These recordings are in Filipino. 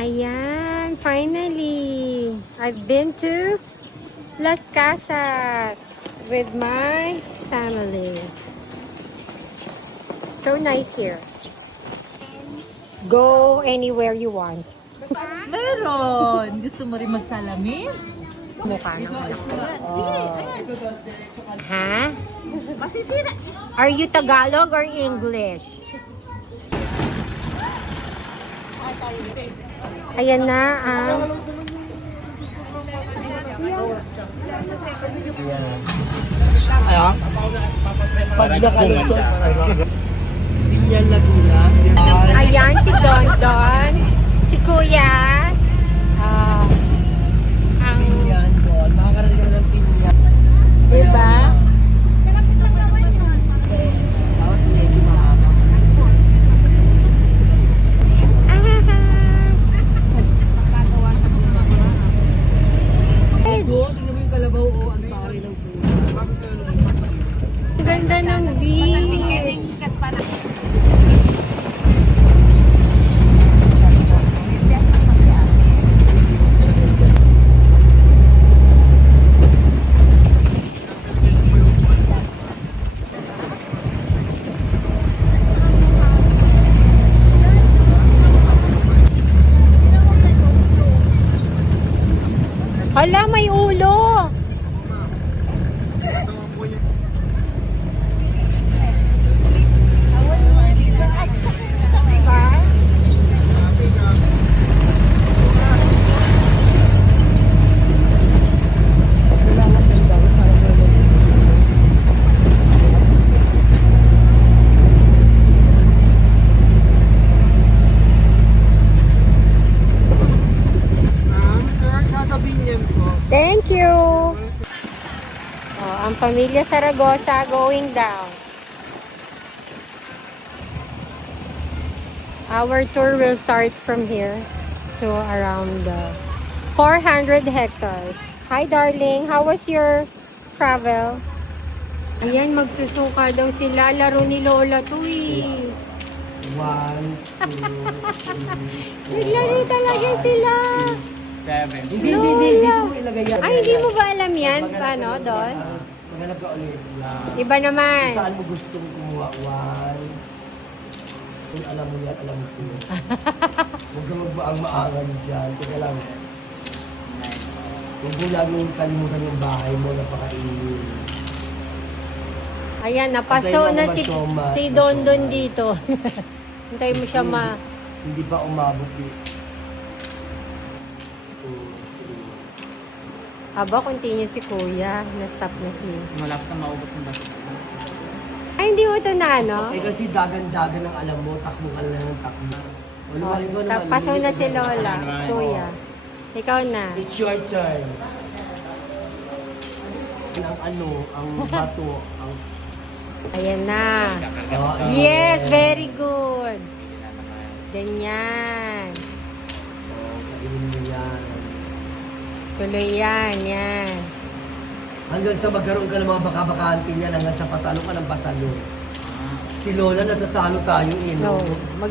Ayan, finally, I've been to Las Casas with my family. So nice here. Go anywhere you want. Meron! Gusto mo rin magsalamin? Mukha ng anak ko. Oh. Ha? Masisira! Are you Tagalog or English? Ayan na ang Ayan. Pag nakalusot, Pinya Laguna. ayan si Don Don, si Kuya. Ang Pinyan doon. Makakarating ka na ng Pinyan. diba? Tapos medyo mahaba. Tingnan mo yung kalabaw o ang pari ng puno. Ang ganda ng beach. Hala, may ulo. Thank you. Oh, ang pamilya Saragosa going down. Our tour will start from here to around 400 hectares. Hi darling, how was your travel? Ayan, magsusuka daw sila. Laro ni Lola to eh. 1, 2, 3, 4. Naglaro talaga sila. 7. Hindi mo ilagay yan. Ay, hindi mo ba alam yan? Paano, Don? Maghanap ka ulit. Iba naman. Saan mo gustong kumuha? 1. Kung alam mo yan, alam mo ko. Huwag ka magbaang-maangan dyan. Teka lang. Huwag mo laging kalimutan yung bahay mo, napakainin. Ayan, napaso na si Don Don dito. Hintay mo siya Hindi pa umabot eh. Aba, continue si Kuya. Na-stop na si... Malapit na maubos ang baso. Ay, hindi mo ito na, ano? Eh kasi dagan-dagan ang alam mo, takbo ka lang ng takbo. Ano Oh, mali ko naman? paso na si Lola. Naman. Kuya. Ikaw na. It's your turn. Ang ano, ang bato, ang... Ayan na. Oh, Yes, very good. Ganyan. Oh, kainin mo yan. Tuloy yan, yan. Hanggang sa magkaroon ka ng mga baka-bakante niyan, hanggang sa patalo ka ng patalo. Si Lola, natatalo tayo eh, No. no?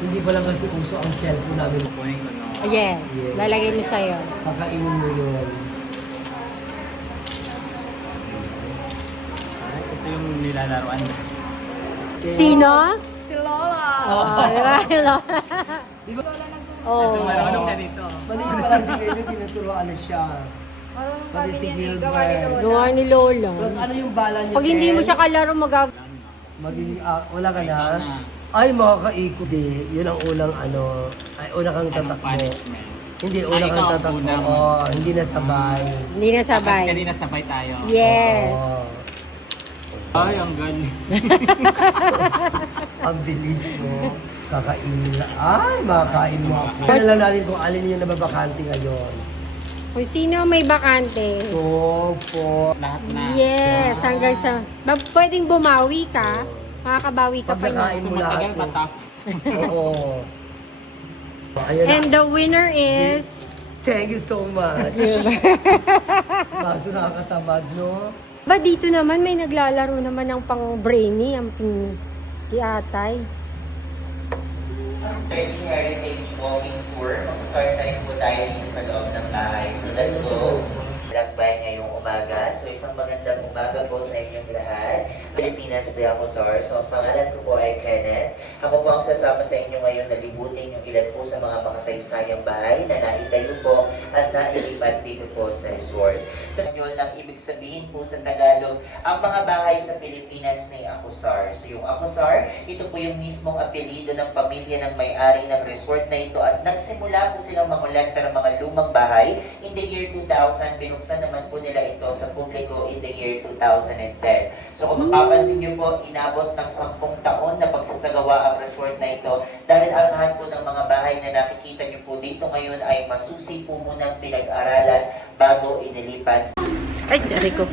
Hindi pa lang kasi uso ang cellphone namin. Kukunin ko no. Yes, lalagay mo sa'yo. Kakainin mo yun. Ay, ito yung nilalaroan. Sino? Si Lola! Oh, diba? Lola. Kasi Oh. marunong na dito. Mali pa lang si Baby, tinuturoan na siya. Marunong Pati si gawa ni Gilbert. Lola. Gawa ni Lola. But ano yung bala niya? Pag hindi mo Ken? siya kalaro, Magiging, wala ka na? Ikaw na. Ay, makakaikot eh. Yun ang unang ano. Ay, una kang Anong tatakbo. punishment? Hindi, Ay, una ikaw kang ang tatakbo. unang. Oo, hindi na sabay. Hindi na Tapos sabay. kanina sabay tayo. Yes. Oo. Ay, ang galing. Ang bilis mo. Kakainin na. Ay, makakain mo ako. Kaya lang natin kung alin yung nababakante ngayon. Kung sino may bakante. 2, 4. Lahat na. Yes, hanggang sa... Pwedeng bumawi ka. Makakabawi ka Pag pa niya. nakain So mo lahat. matagal matapos. Oo. Ayun na. And the winner is... Thank you so much. Kaso nakakatamad, no? Ba dito naman may naglalaro naman ng pang brainy ang pingi. Iatay. Turkey Heritage Walking Tour. Mag-start na rin po tayo dito sa loob ng bahay. So let's go. Lakbay ngayong umaga. So isang magandang umaga po sa inyong lahat. Pilipinas de ako, sir. So ang pangalan ko po ay Kenneth. Ako po ang sasama sa inyo ngayon na libutin yung ilan po sa mga makasaysayang bahay na naitayo po at nailipat dito po sa resort. So yun ang ibig sabihin po sa Tagalog, ang mga bahay sa Pilipinas ni Acosar. So yung Acosar, ito po yung mismong apelido ng pamilya ng may-ari ng resort na ito at nagsimula po silang mangolekta ng mga lumang bahay in the year 2000. Binuksan naman po nila ito sa publiko in the year 2010. So kung mapapansin nyo po, inabot ng 10 taon na pagsasagawa ang resort na ito dahil ang lahat po ng mga bahay na nakikita nyo po dito ngayon ay masusi po munang pinag-aralan bago inilipat. Ay, Rico.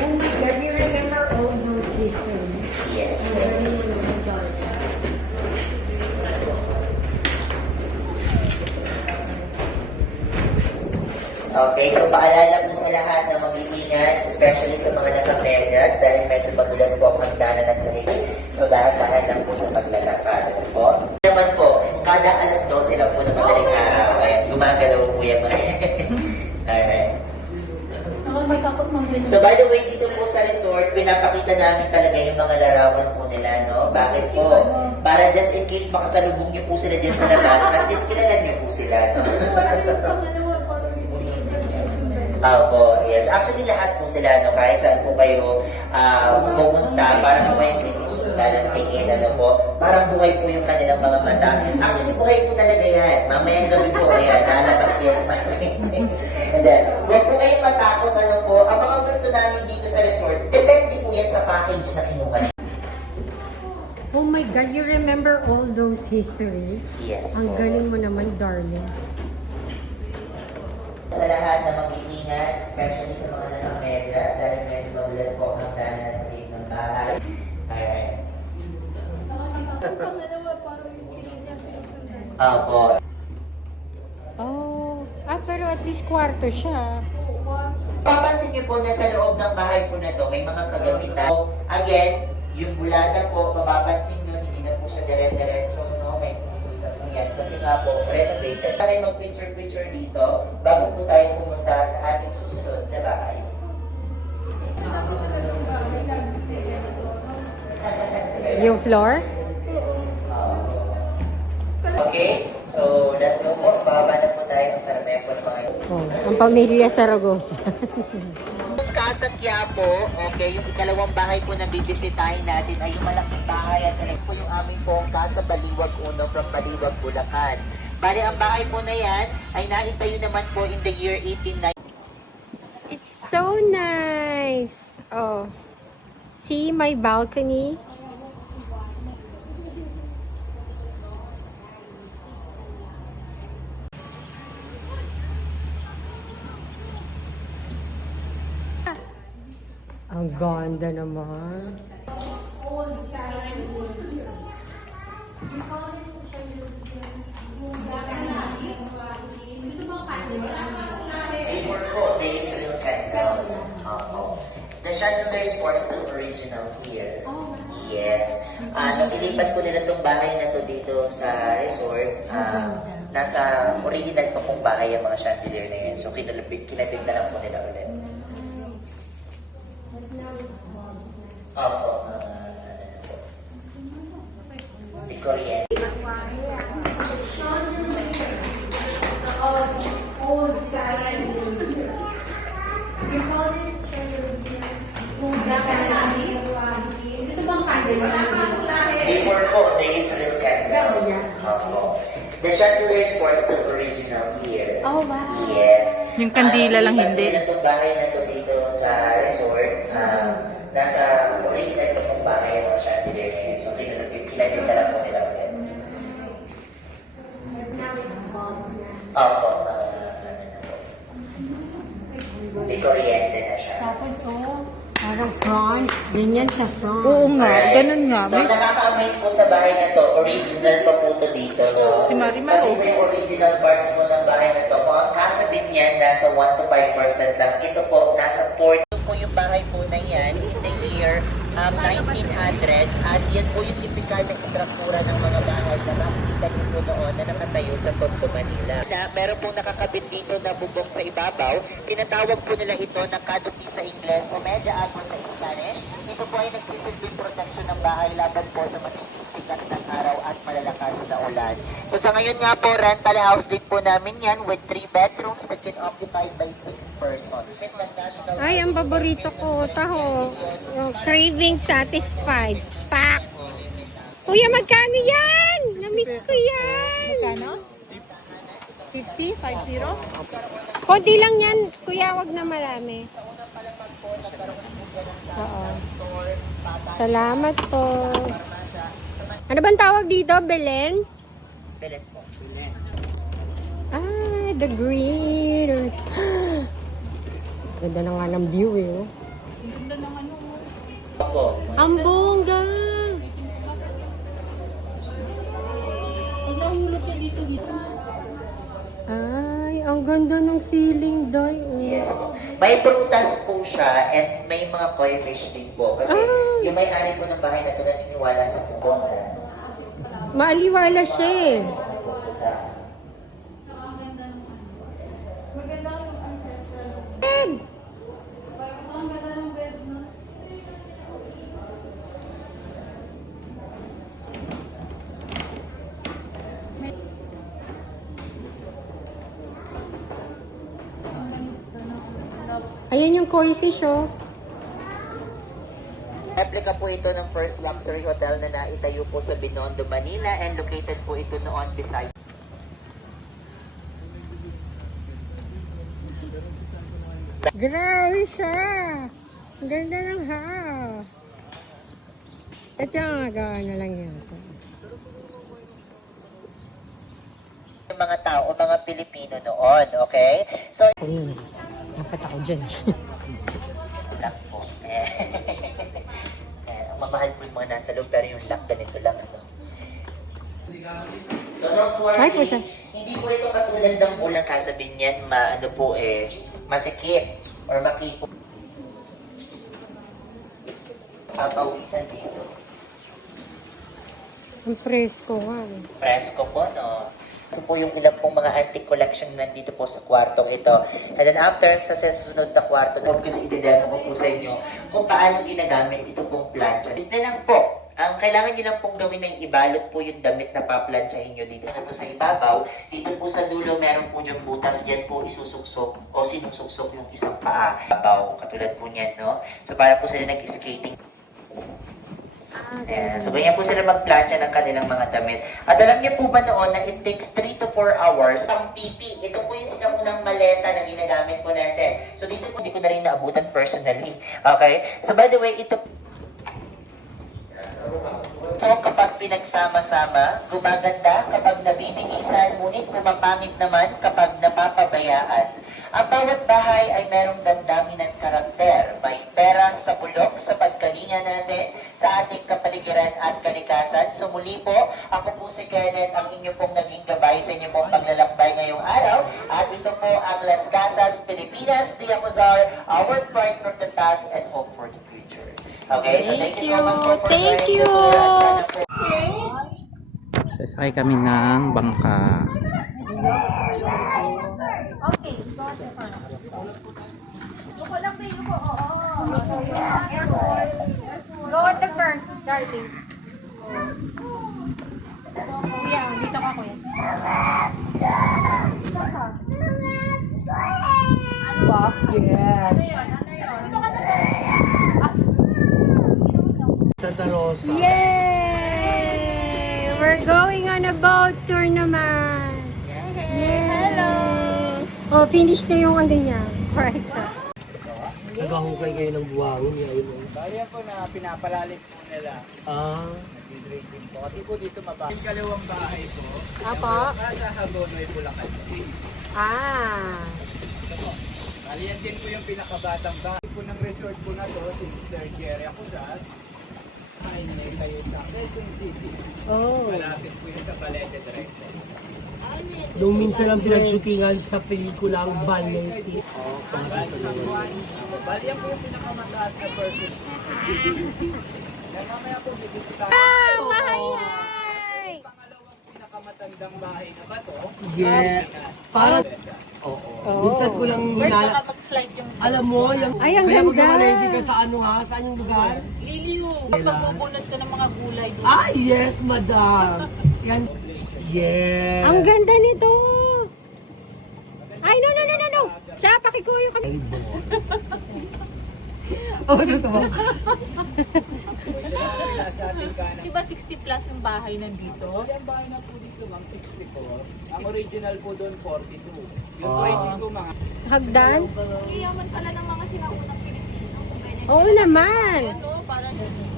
Oh my God, you remember all those histories? Yes. Okay, so paalala po sa lahat na mag-iingat, especially sa mga nakamedyas dahil medyo magulas po ang hagdanan at sahig. So dahan-dahan lang po sa paglalakad. Ano po? Naman po, kada alas 12 lang po na madaling araw. Ayan, gumagalaw po yan. Alright. So by the way, dito po sa resort, pinapakita namin talaga yung mga larawan po nila, no? Bakit po? Para just in case makasalubong niyo po sila dyan sa labas, at least kilala niyo po sila, no? Opo, yes. Actually, lahat po sila, no? Kahit saan po kayo pumunta, parang po yung sinusundan ng tingin, ano po? Parang buhay po yung kanilang mga mata. Actually, buhay po talaga yan. Mamayang gabi po, ayan, lalabas yan. And then, huwag po kayong matakot, ano po? Ang mga ganito namin dito sa resort, depende po yan sa package na kinuha niyo. Oh my God, you remember all those history? Yes Ang po. galing mo naman, darling. Sa lahat na mag-iingat, especially sa mga nakamedyas, dahil medyo magulas po ang hagdanan sa loob ng bahay. Alright. Opo. Oh, pero at least kwarto siya. Papansin niyo po na sa loob ng bahay po na to, may mga kagamitan. So, again, yung bulada po, mapapansin nyo, hindi na po siya dire-diretso, no? May pupunta po yan. Kasi nga po, renovated. Tayo mag-picture-picture dito, bago po tayo pumunta sa ating susunod na bahay. Yung floor? Okay, so let's go po. Bababa na po tayo para may po ng mga Oh, ang pamilya Saragosa. Kung Casa Quiapo, okay, yung ikalawang bahay po na bibisitahin natin ay yung malaking bahay at ito po yung aming pong Casa Baliwag Uno from Baliwag, Bulacan. Bali, ang bahay po na yan ay naitayo naman po in the year 1890. It's so nice. Oh, see my balcony? Ang ganda naman. Before po, there is real candles. The chandeliers are still original here. Yes. Nung ilipat po nila itong bahay na to dito sa resort, nasa original pa pong bahay ang mga chandelier na yun. So, kinabit na lang po nila ulit. Opo. Di Korean. Before po, there is real candles. Opo. The chandeliers are still original here. Oh, wow. Yes. Yung kandila lang hindi. Itong bahay na to dito sa resort, nasa original pa pong bahay ang mga chandelier na yun. So, kinabit na lang po nila ulit. Opo. Di kuryente na siya. Tapos, oh, parang Parang France. Ganyan sa France. Oo nga, ganun nga. So, nakaka-amaze po sa bahay na to. Original pa po to dito, no? Si Marimar, Kasi oh. may original parts po ng bahay na to. Kung ang kasabit niyan, nasa 1 to 5% lang. Ito po, nasa 4. Ito po yung bahay po na yan in the year 1900s. At yan po yung typical na ekstruktura ng mga bahay na makikita niyo po noon na nakatayo sa Tondo, Manila. Meron pong nakakabit dito na bubong sa ibabaw. Tinatawag po nila ito na canopy sa Ingles o media agos sa Spanish. Ito po ay nagsisilbing protection ng bahay laban po sa matinding sikat ng araw at malalakas na ulan. So sa ngayon nga po, rental house din po namin yan with 3 bedrooms that can occupied by 6 persons. Ay, ang paborito ko, taho. Yung craving satisfied. Pak! Kuya, magkano yan? Namiss ko yan. Magkano? 50? 50? Konti lang yan. Kuya, wag na marami. Oo. Salamat po. Ano bang tawag dito? Belen? Belen po. Ah, the green. Ganda na nga ng view eh. Oh. Opo. Ang bongga! Ay, ang ganda ng ceiling, Day. Oh. Yes po. May prutas po siya and may mga koi fish din po. Kasi yung may-ari po ng bahay na ito naniniwala sa pupong. Maaliwala siya eh. Bed! Ayan yung koi fish, oh. Replica po ito ng first luxury hotel na naitayo po sa Binondo, Manila and located po ito noon beside. Grabe siya! Ang ganda ng house. Ito yung agawa na lang yan. Yung mga tao, mga Pilipino noon, okay? So, Ano na? Dapat ako dyan. lock po. Ang mamahal po yung mga nasa loob, pero yung lock ganito lang. Ano? So don't worry, Ay, puta. hindi po ito katulad ng ulang kasabihin niyan, ano po masikip or makipo. Papawisan dito. Ang presko nga. Eh. Presko po, no? Ito po yung ilang pong mga antique collection nandito po sa kwartong ito. And then after, sa susunod na kwarto, kasi i-demo ko po sa inyo kung paano ginagamit ito pong plancha. Simple lang po. Ang kailangan nyo lang pong gawin ay ibalot po yung damit na paplansyahin nyo dito. Ito sa ibabaw, dito po sa dulo, meron po diyang butas. Diyan po isusuksok o sinusuksok yung isang paa. Ibabaw, katulad po niyan, no? So para po sila nag-skating. Ayan. So, ganyan po sila magplansya ng kanilang mga damit. At alam niyo po ba noon na it takes 3 to 4 hours ang PP? Ito po yung sinaunang maleta na ginagamit po natin. So, dito po, hindi ko na rin naabutan personally. Okay? So, by the way, ito So, kapag pinagsama-sama, gumaganda kapag nabibinisan, ngunit pumapangit naman kapag napapabayaan. Ang bawat bahay ay merong damdamin ng karakter. May pera sa bulok sa pagkalinga natin sa ating kapaligiran at kalikasan. So muli po, ako po si Kenneth, ang inyo pong naging gabay sa inyo pong paglalakbay ngayong araw. At ito po ang Las Casas, Pilipinas, Tiamuzar, our pride from the past and hope for the future. Okay, so thank you so much for Thank joining you. the tour. At sana po Sasakay kami ng bangka. Go at the first, darling. Kuya, dito ka, kuya. Santa Rosa. Yay! We're going on a boat tour naman. Yay! Hello! Oh, finish na yung ano niya. Right. Nagahukay kayo ng buwangin. Kaya po na pinapalalim po nila. Nag-grading po. Kasi po dito mababa. Yung kalawang bahay po. Apo? Nasa Hagonoy, Bulacan. Ah. Ito po. Bali yan din po yung pinakabatang bahay po po ng resort po na to, since third year ako sa Maynila kayo sa Quezon City. Oh. Malapit po yun sa Balete Drive. Nung minsan lang pinag-shootingan sa pelikulang Balete. Bali yan po yung pinakamataas na person. Yan mamaya po bibisita. Ah, mahay! Pangalawang pinakamatandang bahay na ba to? Yeah. Para, oo. Minsan ko lang hinala. Baka mag-slide yung Alam mo, yung, Ay, ang kaya ganda. magkamalengke ka sa ano ha? Saan yung lugar? liliw. Pagpupulot ka ng mga gulay doon. Ah, yes, madam. Yan. Yes. Ang ganda nito! Ay, no! Cha, pakikuyo kami. Oh, totoo. Nasa ating kanan. Diba 60 plus yung bahay nandito? Yung bahay na po dito, mga 64. Ang original po doon, 42. Yung Ah. 20 po, mga Hagdan? Iyaman pala ng mga sinaunang Pilipino. Kung ganyan. Oo naman. Ano, parang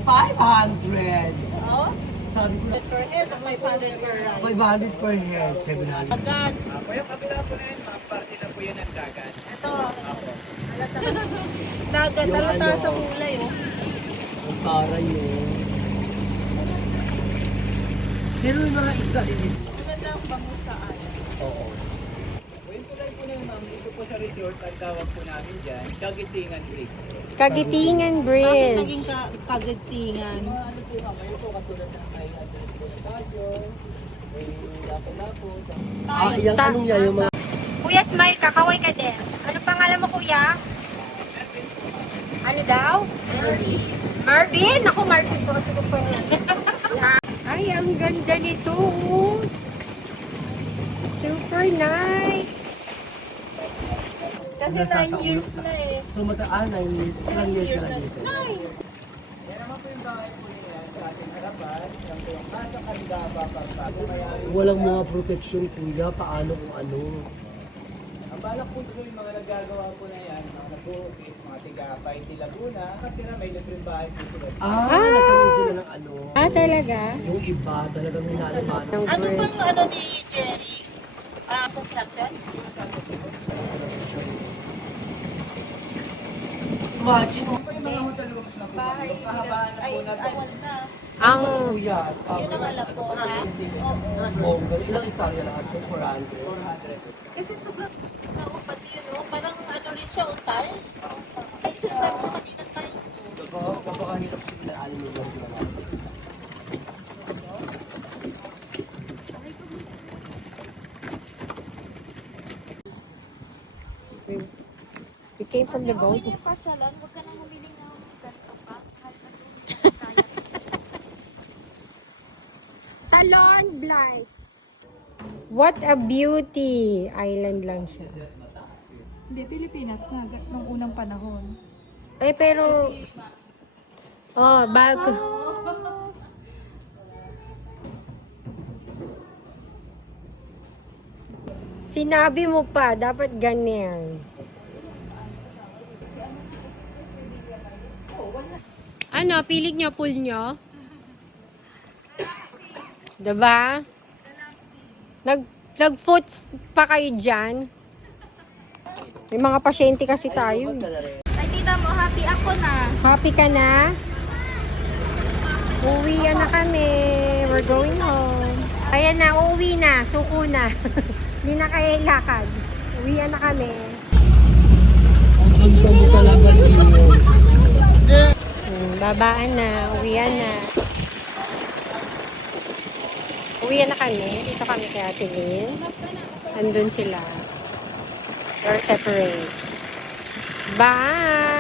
500. oh, Sabi ko na, per head o 500 per ride. 500 per head, 700. Agad. po yung kabila po na yun, mga parte na po yan ng dagat. Ito. Apo. Halata. Dagat. Yung Halata ano. sa kulay, oh. Ang taray yun. Pero yung mga isda din dito. Maganda ang bangus. Oo. Yung tulay po na yun, ma'am, dito po sa resort, ang tawag po namin dyan, Kagitingan Bridge. Kagitingan Bakit Bridge. naging kagatingan? Ano po ma'am, ngayon po katulad ng may address po ng Baguio, may lapo-lapo, Ah, yung Ta- anong niya, yung mga... Kuya Smile, kakaway ka din. Ano pangalan mo, kuya? Ano daw? Marvin! Ako, Marvin po. Ay, ang ganda nito. Oh. Super nice. Kasi Nasa 9 sa years ulo. na eh. So, 9 years. Ilang years na lang dito? 9. yan naman po yung bahay po niyan sa ating harapan, yan po yung Casa Candaba Pampanga. Kaya Walang mga protection, kuya. Paano kung ano? ang balak po tuloy yung mga nagagawa po na yan, mga nag-uukit, mga tiga-Paiti di Laguna, katira may libreng bahay po sila. Nagkaroon sila ng ano. Ah, talaga? Yung iba, talagang minalaman. Ang Ano bridge. bang ano ni Jerry? Construction? Imagine, Ito yung mga hotel rooms na po, yung kahabaan na Ay, po na to. awan na. Ang kuya. Yun ang alam ko, ha? Oo. Bongga. Ilang hektarya lahat ko? 400. 400. Kasi sobrang tao pati yun, no? Parang ano rin siya, o tiles. Ay, sinasabi ko kanina tiles, no? Kapakahirap sila alim yung mga lahat. we came from the boat. Yung pasyalan, huwag ka nang humiling na ganito pa. Kahit na doon, kaya. Talon Blight. What a beauty. Island lang siya. Hindi, Pilipinas na, nung unang panahon. Eh, pero... Oh, bago. Sinabi mo pa, dapat ganyan. Ano, pilig nyo, pool nyo? Diba? Nag-foots pa kayo dyan. May mga pasyente kasi tayo. Ay, tita mo, happy ako na. Happy ka na? Uwi na kami. We're going home. Ayan na, uuwi na. Suko na. Hindi na kaya ilakad. Uwi na kami. Ang ganda mo talaga yun. Babaan na. Uwian na. Uwian na kami. Dito kami kay Ate Lynn. Andun sila. We're separate. Bye!